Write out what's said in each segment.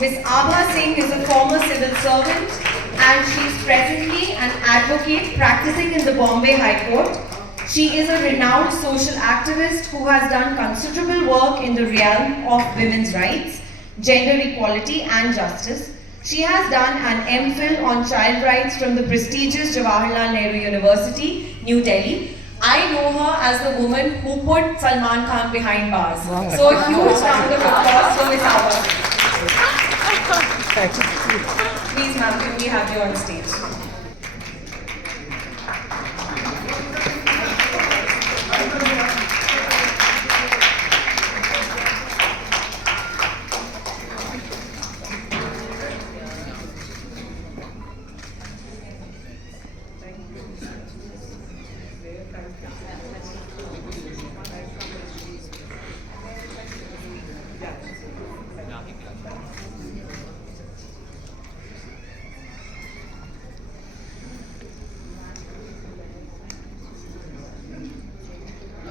Ms. Abha Singh is a former civil servant and she is presently an advocate practicing in the Bombay High Court. She is a renowned social activist who has done considerable work in the realm of women's rights, gender equality and justice. She has done an MPhil on child rights from the prestigious Jawaharlal Nehru University, New Delhi. I know her as the woman who put Salman Khan behind bars. Wow. So a huge round of applause for Ms. Abha. Please ma'am, can we have you on stage?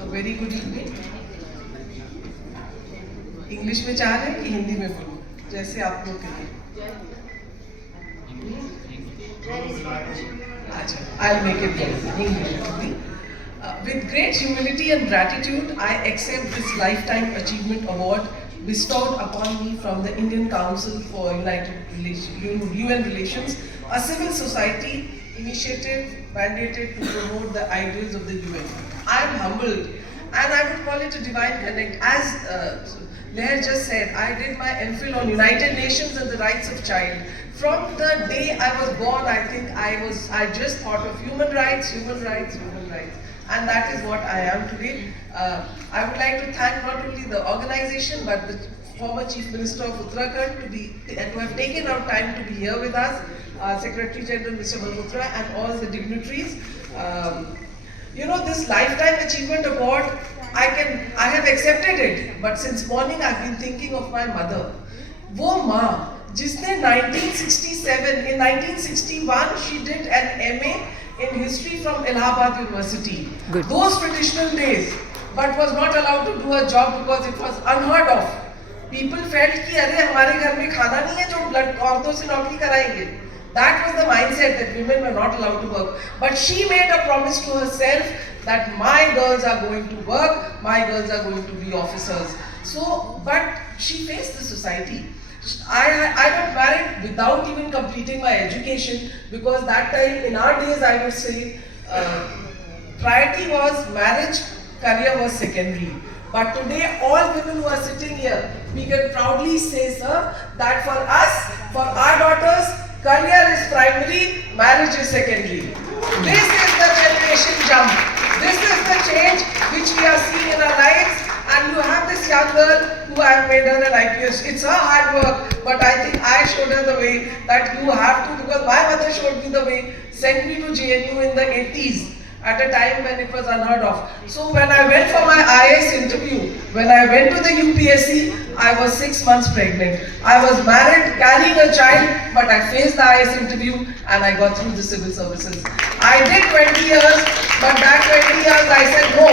Very good evening. English में चाह रहे हैं कि हिंदी में बोलूं, जैसे आप लोग कहें। अच्छा, I'll make it English. With great humility and gratitude, I accept this Lifetime Achievement Award bestowed upon me from the Indian Council for UN Relations, a civil society initiative mandated to promote the ideals of the UN. I am humbled and I would call it a divine connect. As Leher just said, I did my MPhil on United Nations and the rights of child. From the day I was born, I think I just thought of human rights, human rights, human rights. And that is what I am today. I would like to thank not only the organization but the former Chief Minister of Uttarakhand to have taken out time to be here with us, Secretary General Mr. Malhotra and all the dignitaries. You know, this Lifetime Achievement Award, I have accepted it, but since morning I've been thinking of my mother. वो माँ जिसने 1967, in 1961 she did an MA in history from Allahabad University. Good. Those traditional days, but was not allowed to do a job because it was unheard of. People felt कि अरे हमारे घर में खाना नहीं है जो औरतों से नौकरी कराएंगे. That was the mindset that women were not allowed to work. But she made a promise to herself that my girls are going to work, my girls are going to be officers. So, but she faced the society. I got married without even completing my education because that time, in our days, I would say, priority was marriage, career was secondary. But today, all women who are sitting here, we can proudly say, sir, that for us, for our daughters, career is primary, marriage is secondary. This is the generation jump. This is the change which we are seeing in our lives. And you have this young girl who have made her an IPS. It's her hard work, but I think I showed her the way that you have to, because my mother showed me the way, sent me to JNU in the 80s. At a time when it was unheard of. So when I went for my IAS interview, when I went to the UPSC, I was 6 months pregnant. I was married, carrying a child, but I faced the IAS interview and I got through the civil services. I did 20 years, but that 20 years I said no.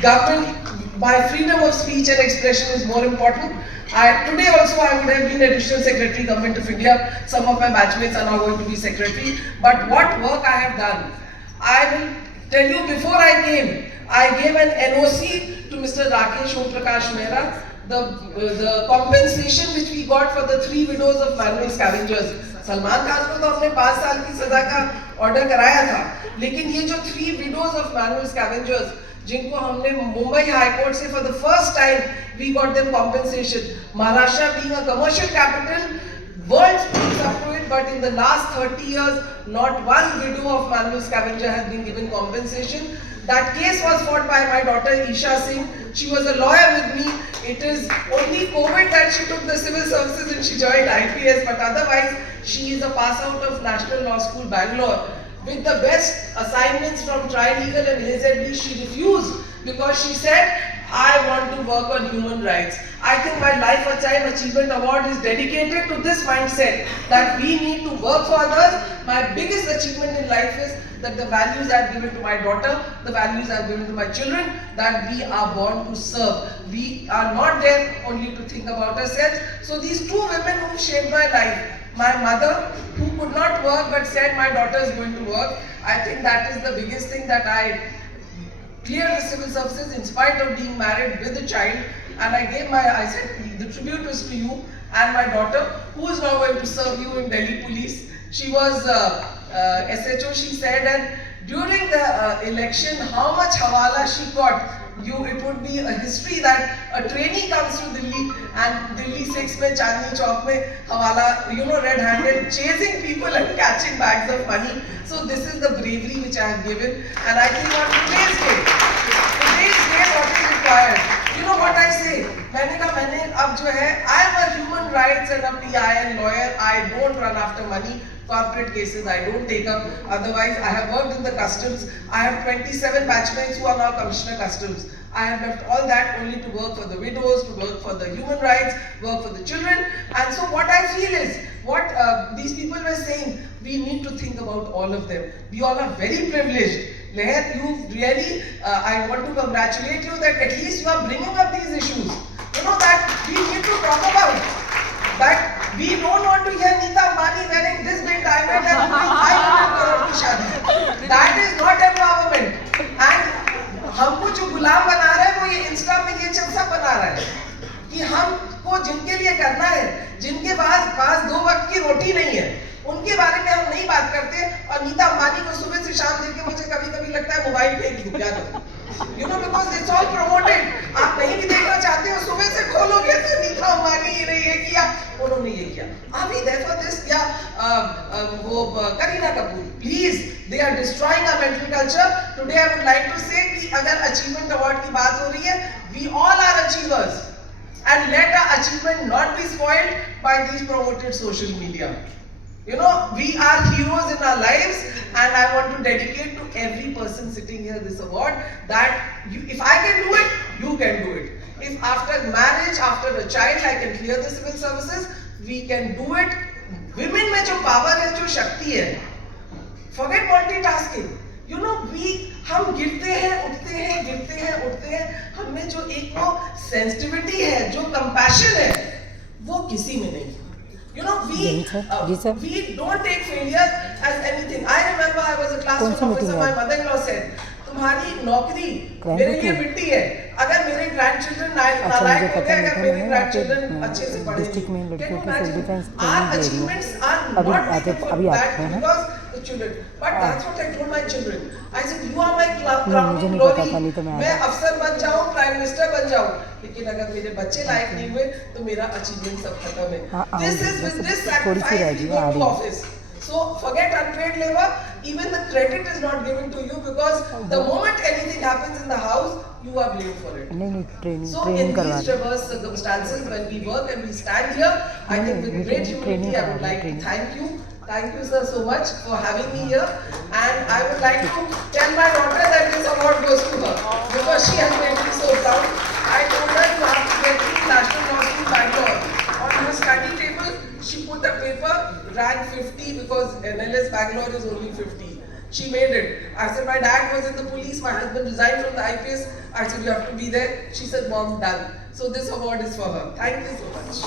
Government, my freedom of speech and expression is more important. Today also I would have been Additional Secretary, Government of India. Some of my batchmates are now going to be Secretary. But what work I have done, I will tell you, before I came, I gave an NOC to Mr. Rakesh Om Prakash Mehra, the compensation which we got for the 3 widows of manual scavengers. Salman Khan को तो हमने 5 साल की सजा का order कराया था, लेकिन ये जो 3 widows of manual scavengers, जिनको हमने मुंबई हाई कोर्ट से for the first time we got them compensation. Maharashtra being a commercial capital, world speaks up to it, but in the last 30 years, not one widow of manual scavenger has been given compensation. That case was fought by my daughter Isha Singh. She was a lawyer with me. It is only COVID that she took the civil services and she joined IPS, but otherwise, she is a pass out of National Law School, Bangalore. With the best assignments from Trilegal and HZD, she refused because she said, I want to work on human rights. I think my Lifetime Achievement Award is dedicated to this mindset that we need to work for others. My biggest achievement in life is that the values I've given to my daughter, the values I've given to my children, that we are born to serve. We are not there only to think about ourselves. So these two women who shaped my life, my mother who could not work but said my daughter is going to work, I think that is the biggest thing, that I cleared the civil services in spite of being married with a child, and I said the tribute was to you and my daughter, who is now going to serve you in Delhi Police. She was SHO, she said, and during the election, how much hawala she got. It would be a history that a trainee comes to Delhi and Delhi 6 mein, Chandni Chowk mein, hawala, red-handed, chasing people and catching bags of money. So this is the bravery which I have given, and I think on today's day, what is required? You know what I say? I am a human rights and a PI and lawyer. I don't run after money. Corporate cases I don't take up. Otherwise, I have worked in the customs. I have 27 batchmates who are now Commissioner Customs. I have left all that only to work for the widows, to work for the human rights, work for the children. And so what I feel is, what these people were saying, we need to think about all of them. We all are very privileged. Leher, you really, I want to congratulate you that at least you are bringing up these issues. You know that we need to talk about. That we don't want to hear Neeta Ambani wearing this big diamond and doing 500 crore की शादी. That is not empowerment. And हमको जो गुलाम बना रहा है वो ये Insta में ये चर्चा बना रहा है कि हमको जिनके लिए करना है, जिनके पास 2 वक्त की रोटी नहीं है, उनके बारे में हम नहीं बात करते. और नीता अंबानी को सुबह से शाम देख के मुझे कभी-कभी लगता है मोबाइल फेंक दूं, क्या करूं? Because it's all promoted. आप नहीं भी देखना चाहते हो, सुबह से खोलोगे तो नीता अंबानी ने ये किया, उन्होंने ये किया. Are we there for this? या वो Kareena Kapoor, please, they are destroying our mental culture. Today I would like to say कि अगर achievement award की बात हो रही है, we all are achievers, and let our achievement not be spoiled by these promoted social media. We are heroes in our lives, and I want to dedicate to every person sitting here this award that if I can do it, you can do it. If after marriage, after a child, I can clear the civil services, we can do it. Women में जो power है, जो शक्ति है, forget multitasking. हम गिरते हैं, उठते हैं, गिरते हैं, उठते हैं. हमें जो एक वो sensitivity है, जो compassion है, वो किसी में नहीं. We don't take failure as anything. I remember I was a classroom officer. My mother-in-law said, तुम्हारी नौकरी मेरे लिए मिट्टी है. अगर मेरे ग्रैंडचिल्ड्रन नालायक हो गए, अगर मेरे ग्रैंडचिल्ड्रन अच्छे से पढ़ेंगे, our achievements are not making for that because the children. But that's what I told my children. I said, you are my crowning glory. मैं अफसर बन जाऊँ, प्राइम मिनिस्टर बन जाऊँ, लेकिन अगर मेरे बच्चे लायक नहीं हुए, तो मेरा अचीवमेंट सब खत्म है. This is with this sacrifice we go to office. So forget unpaid labor. Even the credit is not given to you because the moment anything happens in the house, you are blamed for it. So in these diverse circumstances, when we work and we stand here, I think with great humility, I would like to thank you. Thank you, sir, so much for having me here. And I would like to tell my daughter that this award goes to her because she has made me so proud. I told her you have to get me National Law School Bangalore. On her study table, she put a paper, rank 50 because NLS Bangalore is only 50. She made it. I said, my dad was in the police, my husband resigned from the IPS. I said, you have to be there. She said, Mom, done. So this award is for her. Thank you so much.